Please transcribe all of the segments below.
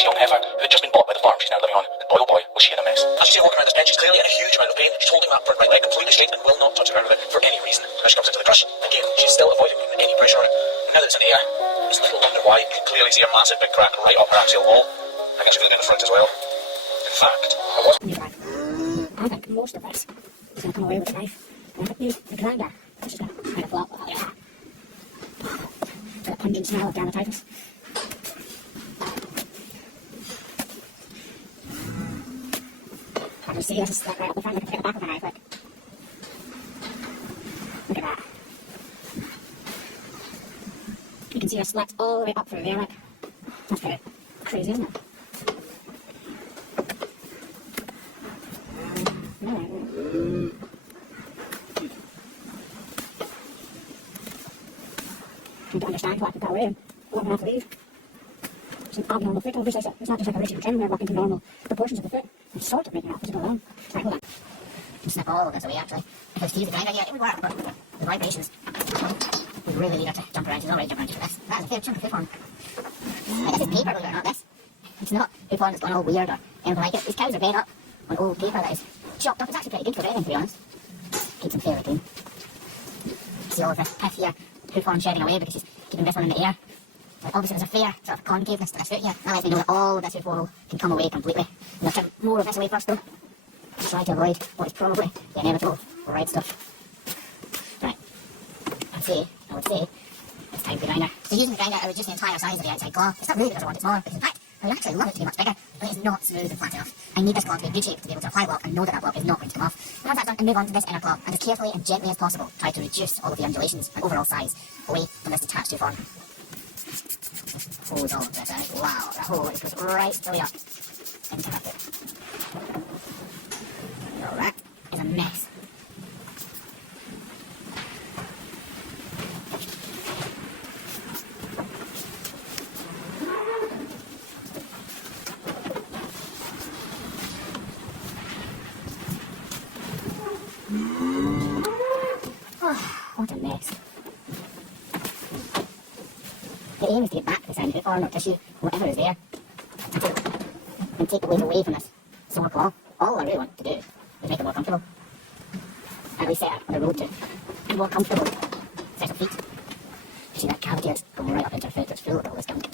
this young heifer who had just been bought by the farm she's now living on, and boy oh boy, was she in a mess. As she's walking around this pen, she's clearly in a huge amount of pain. She's holding that burnt right leg completely straight and will not touch the ground with it for any reason. As she comes into the crush, again, she's still avoiding any pressure on it. Now that it's in air, it's little wonder why. You can clearly see a massive big crack right up her axial wall. I think she's going to get the front as well. In fact, I wasn't. I think most of this is going to come away with a knife. And I think the grinder, this is going to kind of flop. Oh, yeah. For the pungent smell of dermatitis. I can see this is like right up the front. I can take the back of the knife, like. Look at that. You can see her slits all the way up through there, like. That's pretty crazy, isn't it? To understand what I got away and walking off the leave. It's an abnormal foot, obviously. It's not just like a rigid trim where walking to normal proportions of the foot. It's sort of making it up as you go along. Right, hold on. You can snip all of this away actually. If I was to use the grinder here, it would work, but the vibrations would really lead her to jump around. She's already jumping around just for this. That is a fair chunk of hoof horn. Like, this is paper, believe it or not, this. It's not hoof horn that's gone all weird or anything like it. These cows are made up on old paper that is chopped up. It's actually pretty good for everything, to be honest. Keeps them fairly clean. See all of the pith here. Hoof horn shedding away because she's keeping this one in the air. But obviously there's a fair sort of concaveness to this foot here. That lets me know that all of this hoof wall can come away completely. I'm going to trim more of this away first though. Try to avoid what is probably the inevitable right stuff. Right. I would say it's time for the grinder. So using the grinder, I would reduce the entire size of the outside claw. It's not really because I want it smaller, because in fact I would actually love it to be much bigger, but it's not smooth and flat enough. I need this claw to be in good shape to be able to apply block and know that that block is not going to come off. And once that's done, I move on to this inner claw, and as carefully and gently as possible, try to reduce all of the undulations and overall size away from this detached hoof horn. Hose all of this out. Wow, that hole just goes right the way up into that foot. Well, that is a mess. What a mess. The aim is to get back to the sound hoof horn or tissue, whatever is there, and take the weight away from this sore claw. All I really want to do is make it more comfortable. At least set on the road to a more comfortable set of feet. You see that cavity that's going right up into her foot that's full of all this gunk.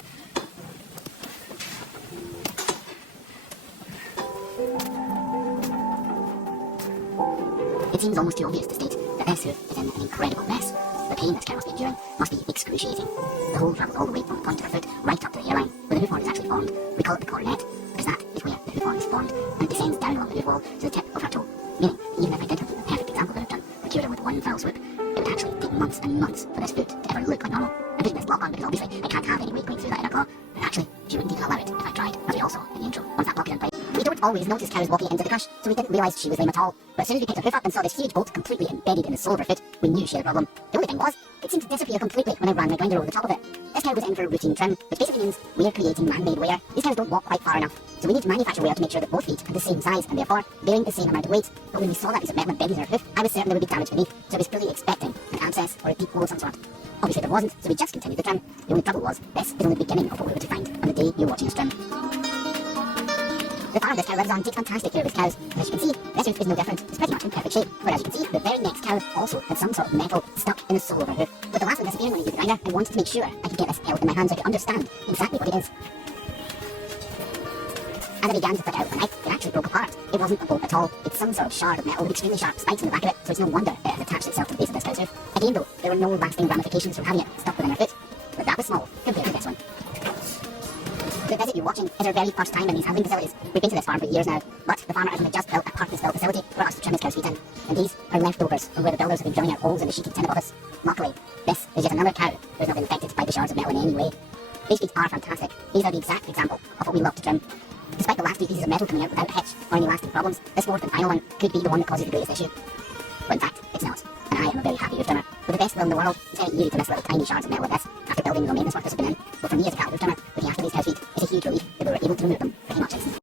It seems almost too obvious to state that this hoof is in an incredible mess. The pain this cow must be enduring must be excruciating. The hole travels all the way from the point of her foot right up to the hairline, where the hoof horn is actually formed. We call it the coronet, because that is where the hoof horn is formed, and it descends down along the hoof wall to the tip of her toe. Meaning, even if I did have the perfect example that I've done, and cured her with one foul swoop, it would actually take months and months for this foot to ever look like normal. I'm putting this block on because obviously I can't have any weight going through that inner claw, and actually, she wouldn't even allow it if I tried, as we all saw in the intro, once that block is in place. We don't always notice cows walking into the crush, so we didn't realise she was lame at all. But as soon as we picked her hoof up and saw this huge bolt completely embedded in the sole of her foot, we knew she had a problem. The only thing was, it seemed to disappear completely when I ran my grinder over the top of it. This cow was in for a routine trim, which basically means we're creating man-made wear. These cows don't walk quite far enough, so we need to manufacture wear to make sure that both feet are the same size and therefore bearing the same amount of weight. But when we saw that piece of metal embedded in her hoof, I was certain there would be damage beneath, so I was fully expecting an abscess or a deep hole of some sort. Obviously there wasn't, so we just continued the trim. The only trouble was, this is only the beginning of what we were to find on the day you're watching us trim. The farm this cow lives on takes fantastic care of its cows. As you can see, this hoof is no different. It's pretty much in perfect shape. Whereas you can see, the very next cow also had some sort of metal stuck in the sole of her hoof. With the last one disappearing when I used the grinder, I wanted to make sure I could get this held in my hands so I could understand exactly what it is. As I began to put it out with a knife, it actually broke apart. It wasn't a bolt at all. It's some sort of shard of metal with extremely sharp spikes in the back of it, so it's no wonder it has attached itself to the base of this cow's hoof. Again though, there were no lasting ramifications from having it stuck within her foot. But that was small compared to this one. The visit you're watching is our very first time in these handling facilities. We've been to this farm for years now, but the farmer has just built a purpose-built facility for us to trim his cow's feet in. And these are leftovers from where the builders have been drilling out holes in the sheeted tin above us. Luckily, this is yet another cow who has not been affected by the shards of metal in any way. These feet are fantastic. These are the exact example of what we love to trim. Despite the last 3 pieces of metal coming out without a hitch or any lasting problems, this fourth and final one could be the one that causes the greatest issue. But in fact, it's not. And I am a very happy hoof trimmer. With the best will in the world, it's very easy to miss little tiny shards of metal like this after building the maintenance work this has been in. But for me as a cattle hoof trimmer, looking after these cows' feet, it's a huge relief that we were able to remove them pretty much instantly.